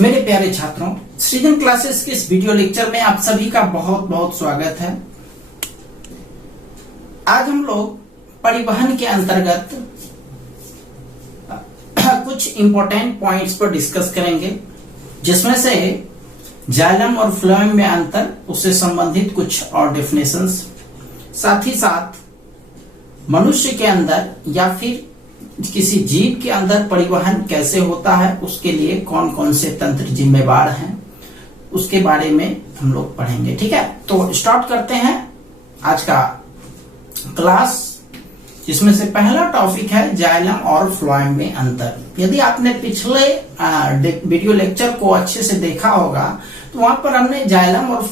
मेरे प्यारे छात्रों, सृजन क्लासेस के इस वीडियो लेक्चर में आप सभी का बहुत बहुत स्वागत है। आज हम लोग परिवहन के अंतर्गत कुछ इंपॉर्टेंट पॉइंट्स पर डिस्कस करेंगे, जिसमें से जाइलम और फ्लोएम में अंतर, उससे संबंधित कुछ और डेफिनेशंस, साथ ही साथ मनुष्य के अंदर या फिर किसी जीव के अंदर परिवहन कैसे होता है, उसके लिए कौन कौन से तंत्र जिम्मेवार हैं, उसके बारे में हम लोग पढ़ेंगे। ठीक है, तो स्टार्ट करते हैं आज का क्लास, जिसमें से पहला टॉपिक है जाइलम और फ्लोएम में अंतर। यदि आपने पिछले वीडियो लेक्चर को अच्छे से देखा होगा तो वहां पर हमने जाइलम और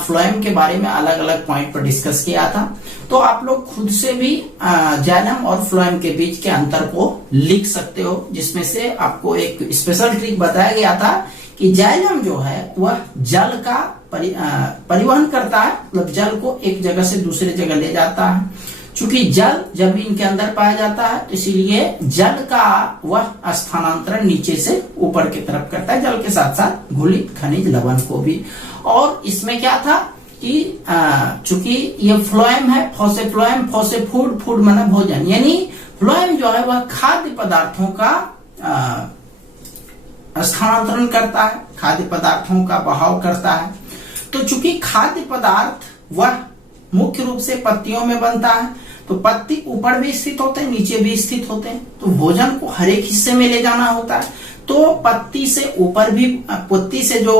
फ्लोएम के बारे में अलग अलग पॉइंट पर डिस्कस किया था। तो आप लोग खुद से भी जाइलम और फ्लोएम के बीच के अंतर को लिख सकते हो, जिसमें से आपको एक स्पेशल ट्रिक बताया गया था कि जाइलम जो है वह जल का परिवहन करता है, मतलब जल को एक जगह से दूसरे जगह ले जाता है। चूंकि जल जमीन के अंदर पाया जाता है, तो इसीलिए जल का वह स्थानांतरण नीचे से ऊपर की तरफ करता है, जल के साथ साथ घुलित खनिज लवण को भी। और इसमें क्या था कि चूंकि ये फ्लोएम है, फॉसे फूड माना भोजन, यानी फ्लोएम जो है वह खाद्य पदार्थों का स्थानांतरण करता है, खाद्य पदार्थों का बहाव करता है। तो चूंकि खाद्य पदार्थ वह मुख्य रूप से पत्तियों में बनता है, तो पत्ती ऊपर भी स्थित होते हैं, नीचे भी स्थित होते हैं, तो भोजन को हर एक हिस्से में ले जाना होता है। तो पत्ती से ऊपर भी, पत्ती से जो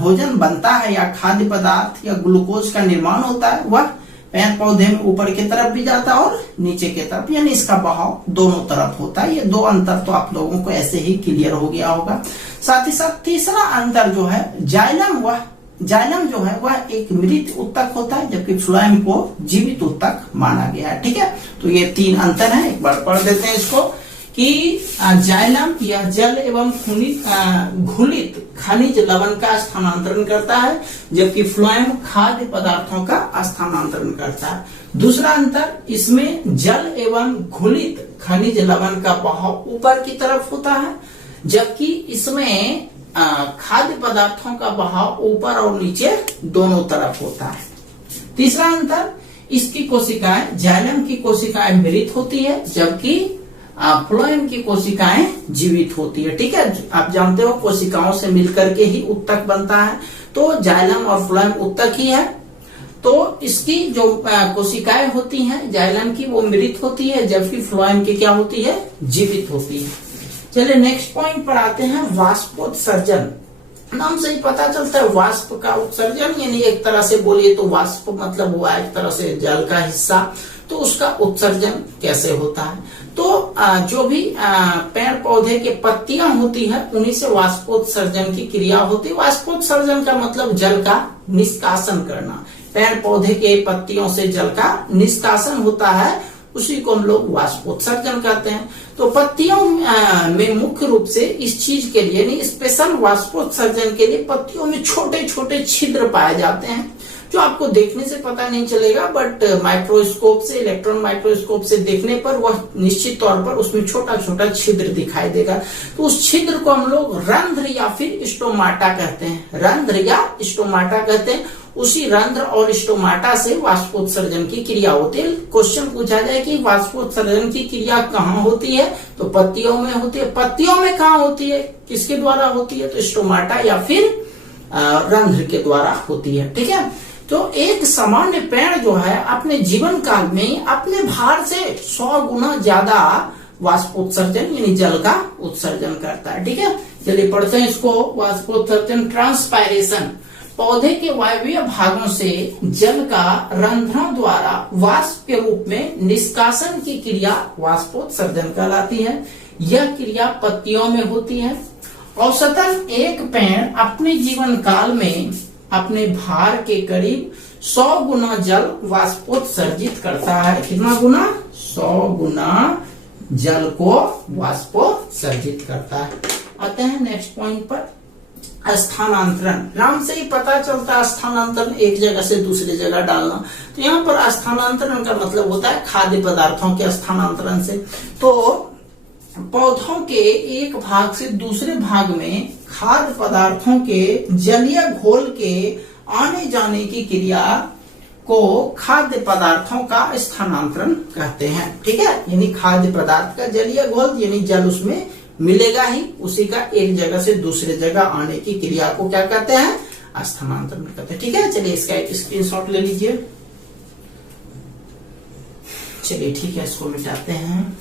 भोजन बनता है या खाद्य पदार्थ या ग्लूकोज का निर्माण होता है, वह पेड़ पौधे में ऊपर की तरफ भी जाता है और नीचे की तरफ, यानी इसका बहाव दोनों तरफ होता है। ये दो अंतर तो आप लोगों को ऐसे ही क्लियर हो गया होगा। साथ ही साथ तीसरा अंतर जो है, जाइलम जो है वह एक मृत उत्तक होता है, जबकि फ्लोएम को जीवित उत्तक माना गया है। ठीक है, तो ये तीन अंतर है। एक बार पढ़ देते हैं इसको कि जाइलम यह जल एवं घुलित खनिज लवण का स्थानांतरण करता है, जबकि फ्लोएम खाद्य पदार्थों का स्थानांतरण करता है। दूसरा अंतर, इसमें जल एवं घुलित खनिज लवण का बहाव ऊपर की तरफ होता है, जबकि इसमें खाद्य पदार्थों का बहाव ऊपर और नीचे दोनों तरफ होता है। तीसरा अंतर, इसकी कोशिकाएं, जाइलम की कोशिकाएं मृत होती है, जबकि फ्लोएम की कोशिकाएं जीवित होती है। ठीक है, आप जानते हो कोशिकाओं से मिलकर के ही उत्तक बनता है, तो जाइलम और फ्लोएम उत्तक ही है। तो इसकी जो कोशिकाएं होती हैं जाइलम की, वो मृत होती है, जबकि फ्लोएम की क्या होती है, जीवित होती है। चलिए नेक्स्ट पॉइंट पर आते हैं, वाष्पोत्सर्जन। नाम से ही पता चलता है वाष्प का उत्सर्जन, यानी एक तरह से बोलिए तो वाष्प मतलब हुआ एक तरह से जल का हिस्सा, तो उसका उत्सर्जन कैसे होता है। तो जो भी पेड़ पौधे के पत्तियां होती है, उन्हीं से वाष्पोत्सर्जन की क्रिया होती है। वाष्पोत्सर्जन का मतलब जल का निष्कासन करना, पेड़ पौधे के पत्तियों से जल का निष्कासन होता है, उसी को हम लोग वाष्पोत्सर्जन कहते हैं। तो पत्तियों में मुख्य रूप से इस चीज के लिए, यानी स्पेशल वाष्पोत्सर्जन के लिए पत्तियों में छोटे छोटे छिद्र पाए जाते हैं, जो आपको देखने से पता नहीं चलेगा, बट माइक्रोस्कोप से, इलेक्ट्रॉन माइक्रोस्कोप से देखने पर वह निश्चित तौर पर उसमें छोटा छोटा छिद्र दिखाई देगा। तो उस छिद्र को हम लोग रंध्र या फिर स्टोमाटा कहते हैं, रंध्र या स्टोमाटा कहते हैं। उसी रंध्र और स्टोमाटा से वाष्पोत्सर्जन की क्रिया होती है। क्वेश्चन पूछा जाए कि वाष्पोत्सर्जन की क्रिया कहाँ होती है, तो पत्तियों में होती है। पत्तियों में कहाँ होती है, किसके द्वारा होती है, तो स्टोमाटा या फिर रंध्र के द्वारा होती है। ठीक है, तो एक सामान्य पेड़ जो है अपने जीवन काल में अपने भार से 100 गुना ज्यादा वाष्पोत्सर्जन यानी जल का उत्सर्जन करता है। ठीक है, चलिए पढ़ते हैं इसको। वाष्पोत्सर्जन, ट्रांसपायरेशन, पौधे के वायवीय भागों से जल का रंध्रों द्वारा वाष्प के रूप में निष्कासन की क्रिया वाष्पोत्सर्जन कहलाती है। यह क्रिया पत्तियों में होती है। औसतन एक पेड़ अपने जीवन काल में अपने भार के करीब 100 गुना जल वाष्पोत्सर्जित करता है। कितना गुना? 100 गुना जल को वाष्पोत्सर्जित करता है। आते हैं नेक्स्ट पॉइंट पर, स्थानांतरण। नाम से ही पता चलता है स्थानांतरण, एक जगह से दूसरी जगह डालना। तो यहाँ पर स्थानांतरण का मतलब होता है खाद्य पदार्थों के स्थानांतरण से। तो पौधों के एक भाग से दूसरे भाग में खाद्य पदार्थों के जलीय घोल के आने जाने की क्रिया को खाद्य पदार्थों का स्थानांतरण कहते हैं। ठीक है, यानी खाद्य पदार्थ का जलीय घोल यानी जल उसमें मिलेगा ही, उसी का एक जगह से दूसरे जगह आने की क्रिया को क्या कहते हैं? स्थानांतरण कहते हैं। ठीक है, चलिए इसका एक स्क्रीनशॉट ले लीजिए। चलिए ठीक है, इसको मिटाते हैं।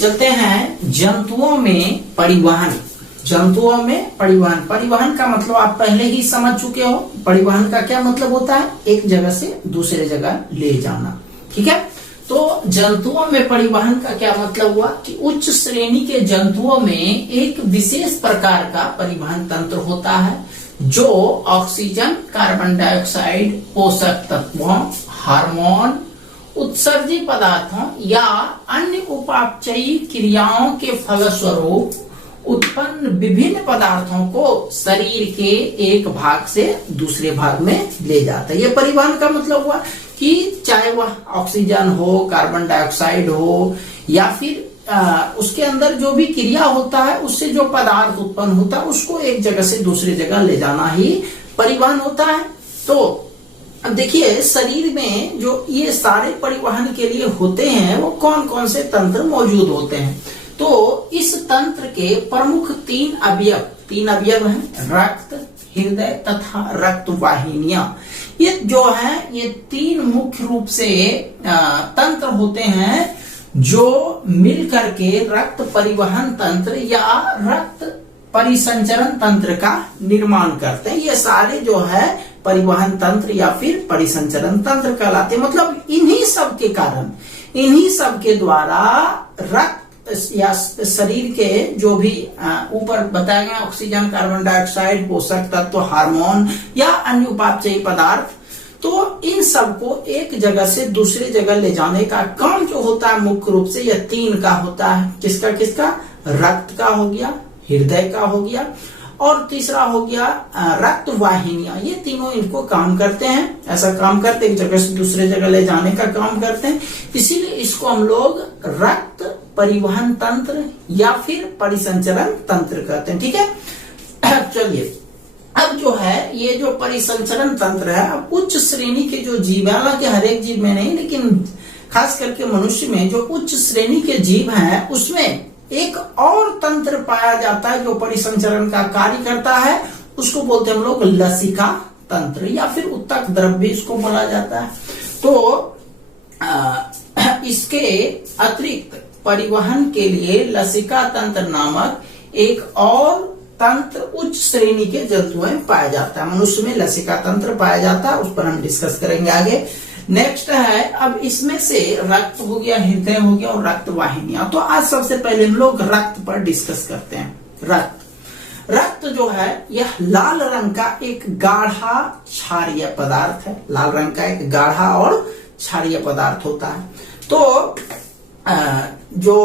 चलते हैं जंतुओं में परिवहन। जंतुओं में परिवहन, परिवहन का मतलब आप पहले ही समझ चुके हो। परिवहन का क्या मतलब होता है? एक जगह से दूसरे जगह ले जाना। ठीक है, तो जंतुओं में परिवहन का क्या मतलब हुआ कि उच्च श्रेणी के जंतुओं में एक विशेष प्रकार का परिवहन तंत्र होता है जो ऑक्सीजन, कार्बन डाइऑक्साइड, पोषक तत्वों, हार्मोन, उत्सर्जी पदार्थों या अन्य उपापचयी क्रियाओं के फलस्वरूप उत्पन्न विभिन्न पदार्थों को शरीर के एक भाग से दूसरे भाग में ले जाता है। ये परिवहन का मतलब हुआ कि चाहे वह ऑक्सीजन हो, कार्बन डाइऑक्साइड हो या फिर उसके अंदर जो भी क्रिया होता है उससे जो पदार्थ उत्पन्न होता है उसको एक जगह से दूसरी जगह ले जाना ही परिवहन होता है। तो अब देखिए शरीर में जो ये सारे परिवहन के लिए होते हैं वो कौन कौन से तंत्र मौजूद होते हैं। तो इस तंत्र के प्रमुख तीन अवयव हैं, रक्त, हृदय तथा रक्त वाहिनियां। ये जो है ये तीन मुख्य रूप से तंत्र होते हैं जो मिल करके रक्त परिवहन तंत्र या रक्त परिसंचरण तंत्र का निर्माण करते हैं। ये सारे जो है परिवहन तंत्र या फिर परिसंचरण तंत्र कहलाते हैं। मतलब इन्हीं सब के कारण, इन्हीं सब के द्वारा रक्त या शरीर के जो भी ऊपर बताया गया ऑक्सीजन, कार्बन डाइऑक्साइड, पोषक तत्व, हार्मोन या अन्य उपापचयी पदार्थ, तो इन सबको एक जगह से दूसरे जगह ले जाने का काम जो होता है मुख्य रूप से यह तीन का होता है। किसका किसका? रक्त का हो गया, हृदय का हो गया और तीसरा हो गया रक्त वाहिनियां। ये तीनों इनको काम करते हैं, ऐसा काम करते हैं, एक जगह से दूसरे जगह ले जाने का काम करते हैं। इसीलिए इसको हम लोग रक्त परिवहन तंत्र या फिर परिसंचरण तंत्र कहते हैं। ठीक है, चलिए अब जो है ये जो परिसंचरण तंत्र है, अब उच्च श्रेणी के जो जीव है, हालांकि हर एक जीव में नहीं लेकिन खास करके मनुष्य में जो उच्च श्रेणी के जीव हैं उसमें एक और तंत्र पाया जाता है जो परिसंचरण का कार्य करता है। उसको बोलते हैं हम लोग लसिका तंत्र या फिर उत्तक द्रव्य इसको बोला जाता है। तो इसके अतिरिक्त परिवहन के लिए लसिका तंत्र नामक एक और तंत्र उच्च श्रेणी के जंतुओं में पाया जाता है। मनुष्य में लसिका तंत्र पाया जाता है, उस पर हम डिस्कस करेंगे आगे। नेक्स्ट है, अब इसमें से रक्त हो गया, हृदय हो गया और रक्त वाहिनियां। तो आज सबसे पहले हम लोग रक्त पर डिस्कस करते हैं। रक्त जो है यह लाल रंग का एक गाढ़ा क्षारीय पदार्थ है। लाल रंग का एक गाढ़ा और क्षारीय पदार्थ होता है। तो जो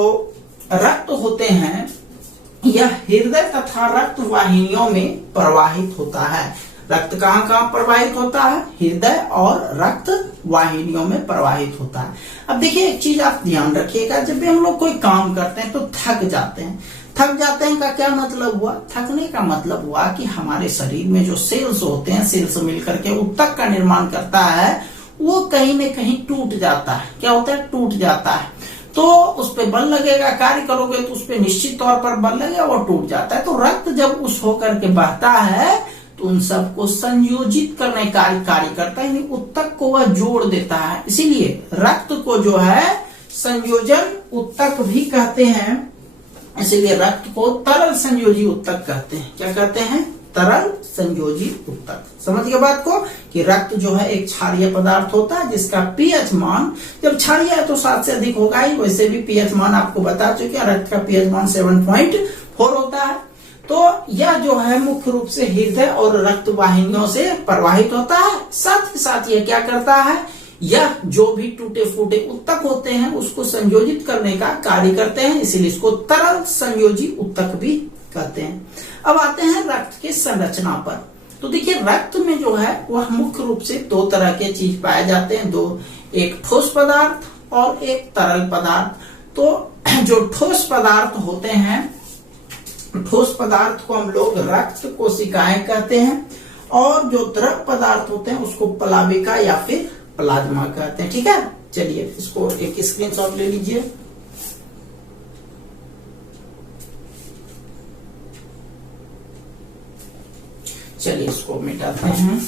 रक्त होते हैं यह हृदय तथा रक्त वाहिनियों में प्रवाहित होता है। रक्त कहाँ कहाँ प्रवाहित होता है? हृदय और रक्त वाहिनियों में प्रवाहित होता है। अब देखिए एक चीज आप ध्यान रखिएगा, जब भी हम लोग कोई काम करते हैं तो थक जाते हैं। थक जाते हैं का क्या मतलब हुआ? थकने का मतलब हुआ कि हमारे शरीर में जो सेल्स होते हैं, सेल्स मिलकर के उत्तक का निर्माण करता है, वो कहीं न कहीं टूट जाता है। क्या होता है? टूट जाता है। तो उस पर बल लगेगा, कार्य करोगे तो उस पर निश्चित तौर पर बल लगेगा, वो टूट जाता है। तो रक्त जब उस होकर के बहता है तो उन सबको संयोजित करने का कार्य करता है, यानी उत्तक को वह जोड़ देता है। इसीलिए रक्त को जो है संयोजन उत्तक भी कहते हैं। इसीलिए रक्त को तरल संयोजी उत्तक कहते हैं। क्या कहते हैं? तरल संयोजी उत्तक। समझ गए बात को कि रक्त जो है एक क्षारीय पदार्थ होता है जिसका पीएच मान, जब क्षारीय है तो 7 से अधिक होगा ही, वैसे भी पीएच मान आपको बता चुके हैं, रक्त का पीएच मान 7.4 होता है। तो यह जो है मुख्य रूप से हृदय और रक्त वाहिनियों से प्रवाहित होता है। साथ ही साथ यह क्या करता है, यह जो भी टूटे फूटे उत्तक होते हैं उसको संयोजित करने का कार्य करते हैं, इसीलिए इसको तरल संयोजी उत्तक भी कहते हैं। अब आते हैं रक्त के संरचना पर। तो देखिए रक्त में जो है वह मुख्य रूप से दो तरह के चीज पाए जाते हैं, दो, एक ठोस पदार्थ और एक तरल पदार्थ। तो जो ठोस पदार्थ होते हैं, ठोस पदार्थ को हम लोग रक्त कोशिकाएं कहते हैं, और जो द्रव पदार्थ होते हैं उसको प्लाविका या फिर प्लाज्मा कहते हैं। ठीक है, चलिए इसको एक स्क्रीनशॉट ले लीजिए। चलिए इसको मिटाते हैं।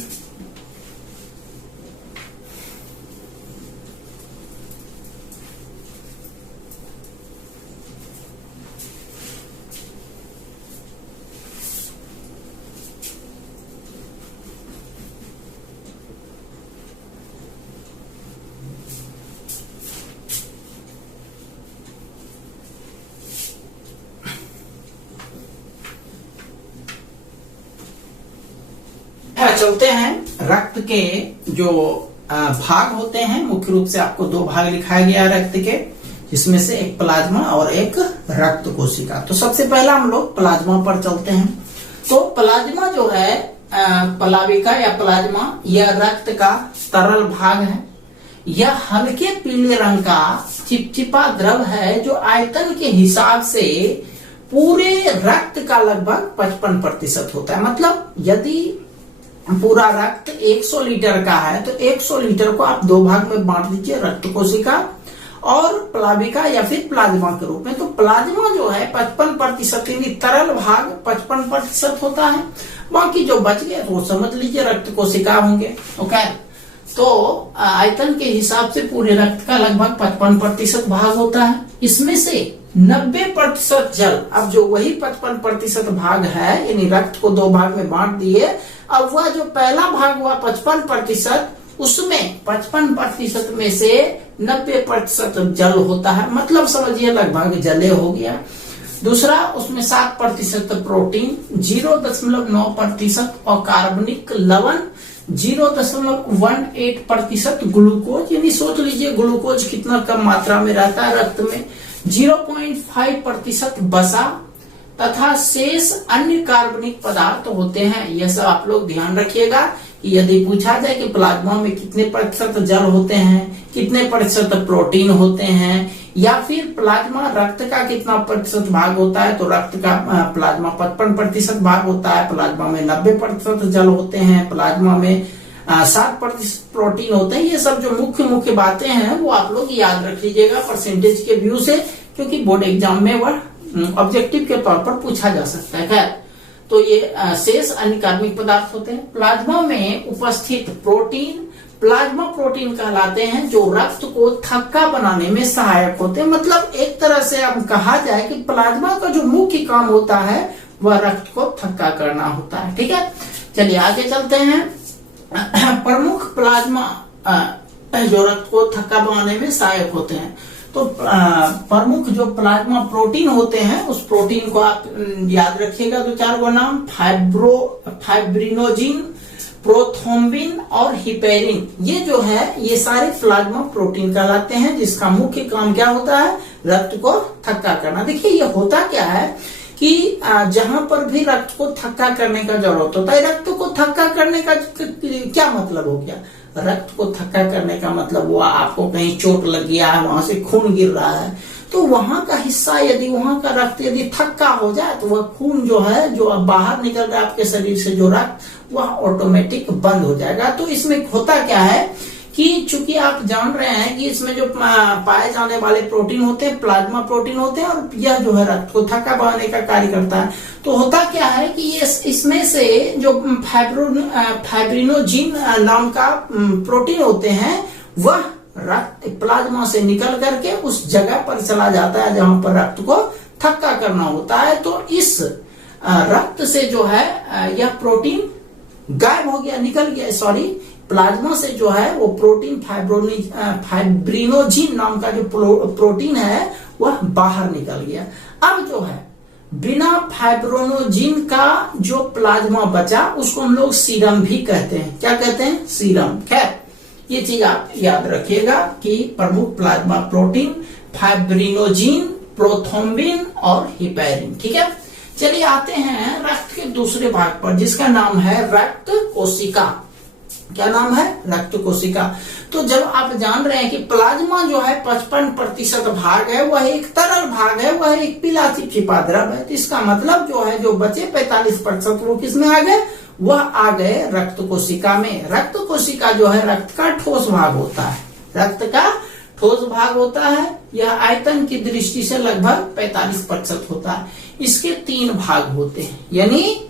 चलते हैं रक्त के जो भाग होते हैं, मुख्य रूप से आपको दो भाग लिखाया गया है रक्त के, जिसमें से एक प्लाज्मा और एक रक्त कोशिका। तो सबसे पहला हम लोग प्लाज्मा पर चलते हैं। तो प्लाज्मा जो है प्लाविका या प्लाज्मा, यह रक्त का तरल भाग है। यह हल्के पीले रंग का चिपचिपा द्रव है जो आयतन के हिसाब से पूरे रक्त का लगभग 55% होता है। मतलब यदि पूरा रक्त 100 लीटर का है तो 100 लीटर को आप दो भाग में बांट दीजिए, रक्त कोशिका और प्लाविका या फिर प्लाज्मा के रूप में। तो प्लाज्मा जो है 55% यानी तरल भाग 55% होता है, बाकी जो बच गए वो समझ लीजिए रक्त कोशिका होंगे। ओके, तो आयतन के हिसाब से पूरे रक्त का लगभग 55% भाग होता है। इसमें से 90% जल, अब जो वही 55% भाग है, यानी रक्त को दो भाग में बांट दिए, अब वह जो पहला भाग हुआ 55%, उसमें 55% में से 90% जल होता है, मतलब समझिए लगभग जले हो गया। दूसरा, उसमें 7% प्रोटीन, 0.9% और कार्बनिक लवण, 0.18% ग्लूकोज, यानी सोच लीजिए ग्लूकोज कितना कम मात्रा में रहता है रक्त में, 0.5% वसा तथा शेष अन्य कार्बनिक पदार्थ होते हैं। यह सब आप लोग ध्यान रखिएगा कि यदि पूछा जाए कि प्लाज्मा में कितने प्रतिशत जल होते हैं, कितने प्रतिशत प्रोटीन होते हैं, या फिर प्लाज्मा रक्त का कितना प्रतिशत भाग होता है, तो रक्त का प्लाज्मा 55% भाग होता है, प्लाज्मा में 90% जल होते हैं, प्लाज्मा में 7% प्रोटीन होते हैं। ये सब जो मुख्य बातें हैं वो आप लोग याद रख लीजिएगा परसेंटेज के व्यू से, क्योंकि बोर्ड एग्जाम में वह ऑब्जेक्टिव के तौर पर पूछा जा सकता है। खैर, तो ये शेष अन्य कार्बनिक पदार्थ होते हैं। प्लाज्मा में उपस्थित प्रोटीन प्लाज्मा प्रोटीन कहलाते हैं, जो रक्त को थक्का बनाने में सहायक होते हैं। मतलब एक तरह से हम कहा जाए कि प्लाज्मा का जो मुख्य काम होता है वह रक्त को थक्का करना होता है। ठीक है, चलिए आगे चलते हैं। प्रमुख प्लाज्मा जो रक्त को थक्का बनाने में सहायक होते हैं, तो प्रमुख जो प्लाज्मा प्रोटीन होते हैं उस प्रोटीन को आप याद रखिएगा, दो चार गो नाम, फाइब्रिनोजिन, प्रोथ्रोम्बिन और हिपेरिन। ये जो है ये सारे प्लाज्मा प्रोटीन कहलाते हैं, जिसका मुख्य काम क्या होता है, रक्त को थक्का करना। देखिए ये होता क्या है कि जहां पर भी रक्त को थक्का करने का जरूरत होता है, रक्त को थक्का करने का क्या मतलब हो गया, रक्त को थक्का करने का मतलब वो आपको कहीं चोट लग गया है, वहां से खून गिर रहा है, तो वहां का हिस्सा यदि वहां का रक्त यदि थक्का हो जाए तो वह खून जो है जो अब बाहर निकल रहा है आपके शरीर से जो रक्त, वह ऑटोमेटिक बंद हो जाएगा। तो इसमें होता क्या है कि चूंकि आप जान रहे हैं कि इसमें जो पाए जाने वाले प्रोटीन होते हैं प्लाज्मा प्रोटीन होते हैं, और यह जो है रक्त को थक्का बनाने का कार्य करता है। तो होता क्या है कि ये इसमें से जो फाइब्रिनोजिन नाम का प्रोटीन होते हैं, वह रक्त प्लाज्मा से निकल करके उस जगह पर चला जाता है जहां पर रक्त को थक्का करना होता है। तो इस रक्त से जो है यह प्रोटीन गायब हो गया, निकल गया, सॉरी, प्लाज्मा से जो है वो प्रोटीन फाइब्रिनोजिन नाम का जो प्रोटीन है वह बाहर निकल गया। अब जो है बिना फाइब्रोनोजिन का जो प्लाज्मा बचा उसको हम लोग सीरम भी कहते हैं। क्या कहते हैं? सीरम। खैर, ये चीज आप याद रखिएगा कि प्रमुख प्लाज्मा प्रोटीन फाइब्रिनोजिन, प्रोथ्रोम्बिन और हिपैरिन। ठीक है, चलिए आते हैं रक्त के दूसरे भाग पर जिसका नाम है रक्त कोशिका। क्या नाम है? रक्त कोशिका। तो जब आप जान रहे हैं कि प्लाज्मा जो है 55% भाग है, वह एक तरल भाग है, वह एक पीला चिपचिपा द्रव है, तो इसका मतलब जो है जो बचे 45% वो किसमें आ गए? वह आ गए रक्त कोशिका में। रक्त कोशिका जो है रक्त का ठोस भाग होता है, रक्त का ठोस भाग होता है। यह आयतन की दृष्टि से लगभग 45% होता है। इसके 3 भाग होते हैं, यानी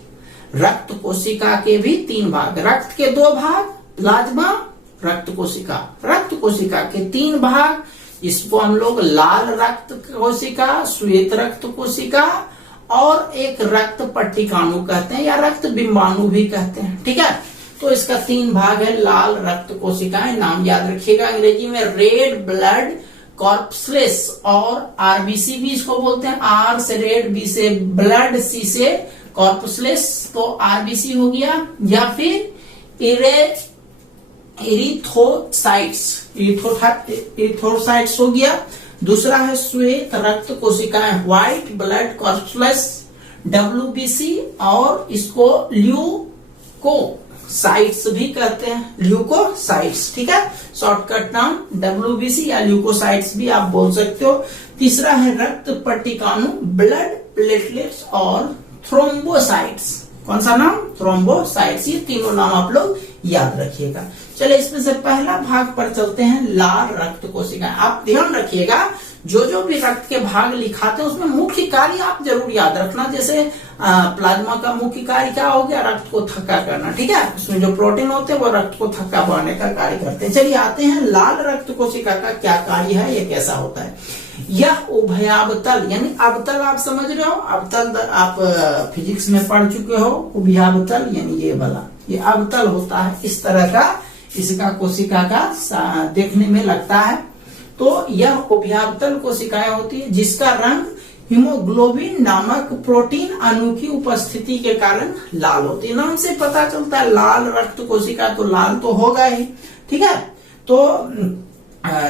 रक्त कोशिका के भी 3 भाग। रक्त के 2 भाग, प्लाज्मा, रक्त कोशिका। रक्त कोशिका के 3 भाग, इसको हम लोग लाल रक्त कोशिका, श्वेत रक्त कोशिका और एक रक्त पट्टिकाणु कहते हैं या रक्त बिंबाणु भी कहते हैं। ठीक है, तो इसका 3 भाग है। लाल रक्त कोशिकाएं, नाम याद रखिएगा, अंग्रेजी में रेड ब्लड कॉर्पसलेस और आरबीसी भी इसको बोलते हैं। आर से रेड, बी से ब्लड, सी से कॉर्पसलेस, तो आरबीसी हो गया। या फिर इरिथ्रोसाइट्स हो गया। दूसरा है श्वेत रक्त कोशिकाएं, व्हाइट ब्लड कॉर्पसलेस, डब्ल्यूबीसी, और इसको ल्यूकोसाइट्स भी कहते हैं, ल्यूकोसाइट्स। ठीक है, शॉर्टकट नाम डब्ल्यूबीसी या ल्यूकोसाइट्स भी आप बोल सकते हो। तीसरा है रक्त पट्टिकाणु, ब्लड प्लेटलेट्स और थ्रोम्बोसाइट्स। कौन सा नाम? थ्रोम्बोसाइट्स। ये तीनों नाम आप लोग याद रखिएगा। चलिए इसमें से पहला भाग पर चलते हैं, लाल रक्त कोशिका। आप ध्यान रखिएगा, जो भी रक्त के भाग लिखाते हैं उसमें मुख्य कार्य आप जरूर याद रखना। जैसे प्लाज्मा का मुख्य कार्य क्या हो गया? रक्त को थक्का करना। ठीक है, उसमें जो प्रोटीन होते हैं वो रक्त को थक्का बढ़ाने का कार्य करते हैं। चलिए आते हैं, लाल रक्त कोशिका का क्या कार्य है, ये कैसा होता है। यह उभयावतल, यानी अवतल आप समझ रहे हो, अवतल आप फिजिक्स में पढ़ चुके हो। उभयावतल यानी ये वाला, ये अवतल होता है, इस तरह का इसका कोशिका का देखने में लगता है। तो यह उभयावतल कोशिकाएं होती है जिसका रंग हीमोग्लोबिन नामक प्रोटीन अणु की उपस्थिति के कारण लाल होती है। नाम से पता चलता है लाल रक्त कोशिका, तो लाल तो होगा ही। ठीक है, तो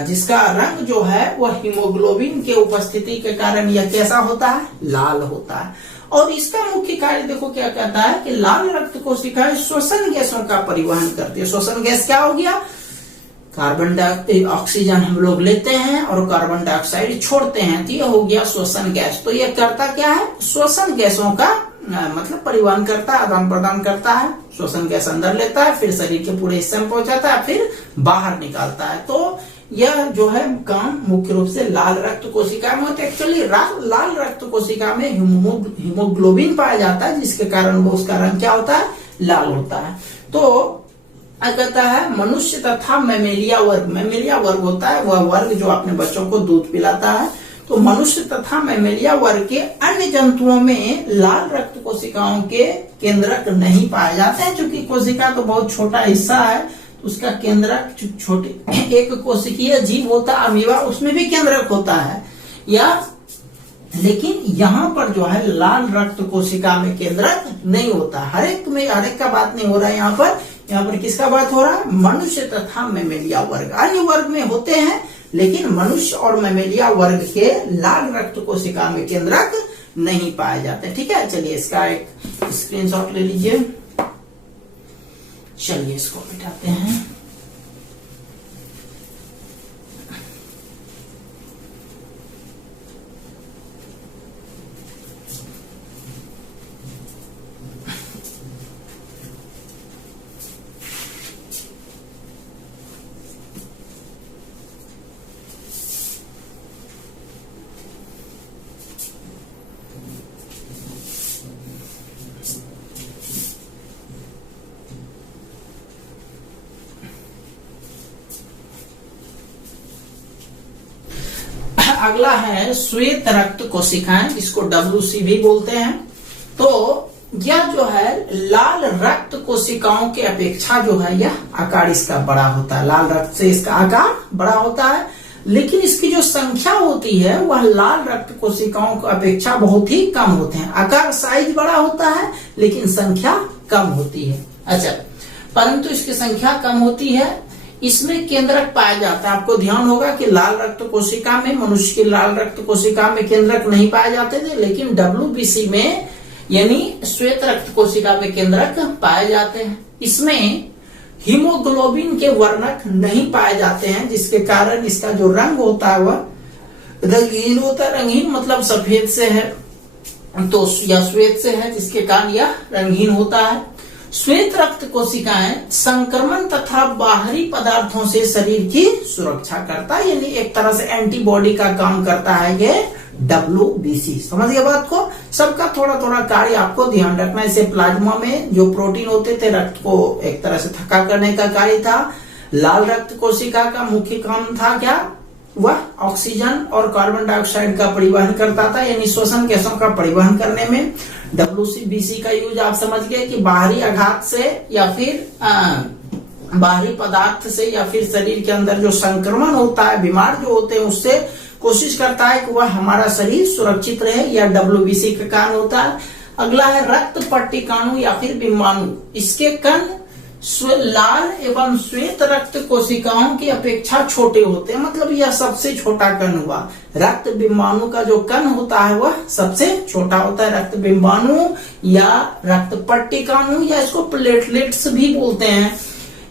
जिसका रंग जो है वह हीमोग्लोबिन के उपस्थिति के कारण यह कैसा होता है? लाल होता है। और इसका मुख्य कार्य देखो क्या कहता है कि लाल रक्त कोशिकाएं श्वसन गैसों का परिवहन करती है। श्वसन गैस क्या हो गया? कार्बन डाइऑक्साइड, ऑक्सीजन हम लोग लेते हैं और कार्बन डाइऑक्साइड छोड़ते हैं, तो ये हो गया श्वसन गैस। तो ये करता क्या है? श्वसन गैसों का मतलब परिवहन करता है, आदान प्रदान करता है। श्वसन गैस अंदर लेता है, फिर शरीर के पूरे हिस्से में पहुंचाता है, फिर बाहर निकालता है। तो यह जो है काम मुख्य रूप से लाल रक्त कोशिका में होता है। एक्चुअली लाल रक्त कोशिका में हीमोग्लोबिन पाया जाता है, जिसके कारण वो उसका रंग क्या होता है? लाल होता है। तो कहता है मनुष्य तथा मैमेलिया वर्ग, मैमेलिया वर्ग होता है वह वर्ग जो अपने बच्चों को दूध पिलाता है। तो मनुष्य तथा मैमेलिया वर्ग के अन्य जंतुओं में लाल रक्त कोशिकाओं के केंद्रक नहीं पाए जाते हैं, क्योंकि कोशिका तो बहुत छोटा हिस्सा है, तो उसका केंद्रक छोटे, एक कोशिकीय जीव होता है अमीबा, उसमें भी केंद्रक होता है या, लेकिन यहाँ पर जो है लाल रक्त कोशिका में केंद्रक नहीं होता। हर एक का बात नहीं हो रहा है यहाँ पर किसका बात हो रहा है? मनुष्य तथा मैमेलिया वर्ग। अन्य वर्ग में होते हैं, लेकिन मनुष्य और मैमेलिया वर्ग के लाल रक्त कोशिका में केंद्रक नहीं पाए जाते। ठीक है, चलिए इसका एक स्क्रीनशॉट ले लीजिए। चलिए इसको मिटाते हैं। अगला है श्वेत रक्त कोशिकाएं, जिसको WC भी बोलते हैं। तो यह जो है लाल रक्त कोशिकाओं के अपेक्षा जो है यह आकार इसका बड़ा होता है। लाल रक्त से इसका आकार बड़ा होता है। लेकिन इसकी जो संख्या होती है वह लाल रक्त कोशिकाओं की अपेक्षा बहुत ही कम होते हैं। आकार साइज बड़ा होता है लेकिन संख्या कम होती है। अच्छा, परंतु इसकी संख्या कम होती है, इसमें केंद्रक पाया जाता है। आपको ध्यान होगा कि लाल रक्त कोशिका में, मनुष्य की लाल रक्त कोशिका में केंद्रक नहीं पाए जाते थे, लेकिन WBC में यानी श्वेत रक्त कोशिका में केंद्रक पाए जाते हैं। इसमें हीमोग्लोबिन के वर्णक नहीं पाए जाते हैं, जिसके कारण इसका जो रंग होता है वह रंगीन होता है। रंगीन मतलब सफेद से है तो या श्वेत से है, जिसके कारण यह रंगीन होता है। श्वेत रक्त कोशिकाएं संक्रमण तथा बाहरी पदार्थों से शरीर की सुरक्षा करता है, यानी एक तरह से एंटीबॉडी का काम करता है ये WBC। समझ गए बात को? सबका थोड़ा थोड़ा कार्य आपको ध्यान रखना है। इसे प्लाज्मा में जो प्रोटीन होते थे रक्त को एक तरह से थक्का करने का कार्य था। लाल रक्त कोशिका का मुख्य काम था क्या? वह ऑक्सीजन और कार्बन डाइऑक्साइड का परिवहन करता था, यानी श्वसन गैसों का परिवहन करने में। WBC का यूज आप समझ गए कि बाहरी आघात से या फिर बाहरी पदार्थ से या फिर शरीर के अंदर जो संक्रमण होता है, बीमार जो होते हैं, उससे कोशिश करता है कि वह हमारा शरीर सुरक्षित रहे, या WBC का कारण होता है। अगला है रक्त पट्टिकाणु या फिर बिंबाणु। इसके कण लाल एवं श्वेत रक्त कोशिकाओं की अपेक्षा छोटे होते हैं, मतलब यह सबसे छोटा कण हुआ। रक्त बिंबाणु का जो कण होता है वह सबसे छोटा होता है। रक्त बिंबाणु या रक्त पट्टिकाणु या इसको प्लेटलेट्स भी बोलते हैं।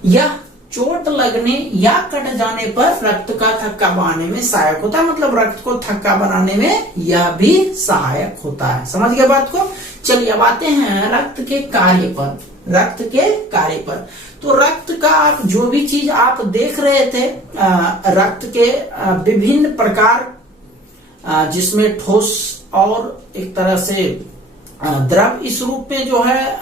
यह चोट लगने या कट जाने पर रक्त का थक्का बनाने में सहायक होता है, मतलब रक्त को थक्का बनाने में यह भी सहायक होता है। समझ गए बात को? चलिए अब आते हैं रक्त के कार्य पर। रक्त के कार्य पर तो रक्त का आप जो भी चीज आप देख रहे थे, रक्त के विभिन्न प्रकार, जिसमें ठोस और एक तरह से द्रव इस रूप में जो है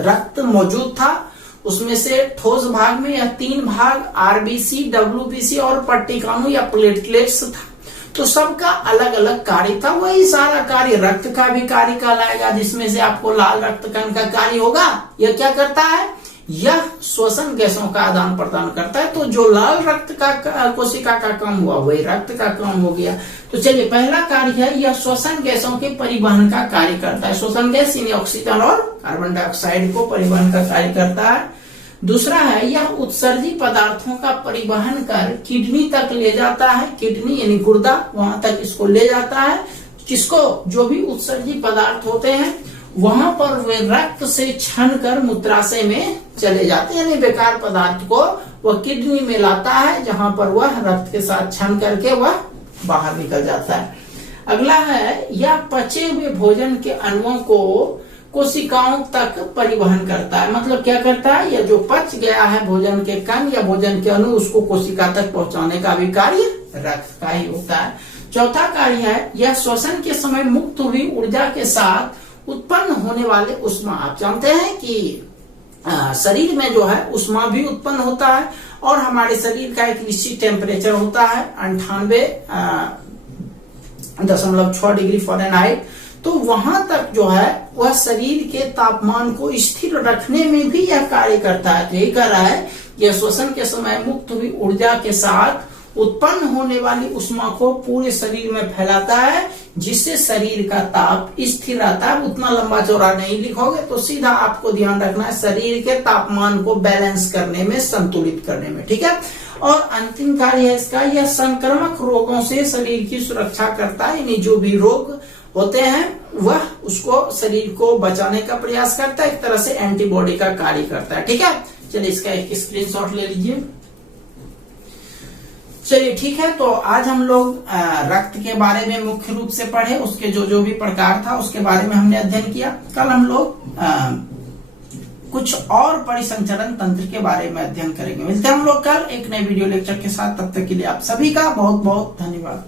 रक्त मौजूद था। उसमें से ठोस भाग में यह 3 भाग RBC, WBC और पट्टिकाणु या प्लेटलेट्स था। तो सबका अलग अलग कार्य था। वही सारा कार्य रक्त का भी कार्य कहलाएगा, जिसमें से आपको लाल रक्त कण का कार्य होगा। यह क्या करता है? यह श्वसन गैसों का आदान प्रदान करता है। तो जो लाल रक्त का कोशिका का काम हुआ वही रक्त का काम हो गया। तो चलिए, पहला कार्य है यह श्वसन गैसों के परिवहन का कार्य करता है। श्वसन गैस यानी ऑक्सीजन और कार्बन डाइऑक्साइड को परिवहन का कार्य करता है। दूसरा है यह उत्सर्जी पदार्थों का परिवहन कर किडनी तक ले जाता है। किडनी यानी गुर्दा, वहां तक इसको ले जाता है। किसको? जो भी उत्सर्जी पदार्थ होते हैं वहां पर वे रक्त से छन कर मूत्राशय में चले जाते हैं, यानी बेकार पदार्थ को वह किडनी में लाता है, जहां पर वह रक्त के साथ छन करके वह बाहर निकल जाता है। अगला है यह पचे हुए भोजन के अणुओं को कोशिकाओं तक परिवहन करता है। मतलब क्या करता है? यह जो पच गया है भोजन के कण या भोजन के अणु, उसको कोशिका तक पहुंचाने का भी कार्य रक्त का ही होता है। चौथा कार्य है यह श्वसन के समय मुक्त हुई ऊर्जा के साथ उत्पन्न होने वाले उष्मा। आप जानते हैं कि शरीर में जो है उष्मा भी उत्पन्न होता है, और हमारे शरीर का एक निश्चित टेम्परेचर होता है 98.6 डिग्री फ़ारेनहाइट। तो वहां तक जो है वह शरीर के तापमान को स्थिर रखने में भी यह कार्य करता है। तो यही कर रहा है, यह श्वसन के समय मुक्त हुई ऊर्जा के साथ उत्पन्न होने वाली उष्मा को पूरे शरीर में फैलाता है, जिससे शरीर का ताप स्थिर रहता है। उतना लंबा चौड़ा नहीं लिखोगे तो सीधा आपको ध्यान रखना है शरीर के तापमान को बैलेंस करने में, संतुलित करने में। ठीक है। और अंतिम कार्य है इसका, यह संक्रामक रोगों से शरीर की सुरक्षा करता है, यानी जो भी रोग होते हैं वह उसको शरीर को बचाने का प्रयास करता है, एक तरह से एंटीबॉडी का कार्य करता है। ठीक है। चलिए इसका एक स्क्रीनशॉट ले लीजिए। चलिए ठीक है, तो आज हम लोग रक्त के बारे में मुख्य रूप से पढ़े, उसके जो भी प्रकार था उसके बारे में हमने अध्ययन किया। कल हम लोग कुछ और परिसंचरण तंत्र के बारे में अध्ययन करेंगे। मिलते हैं हम लोग कल एक नए वीडियो लेक्चर के साथ। तब तक के लिए आप सभी का बहुत बहुत धन्यवाद।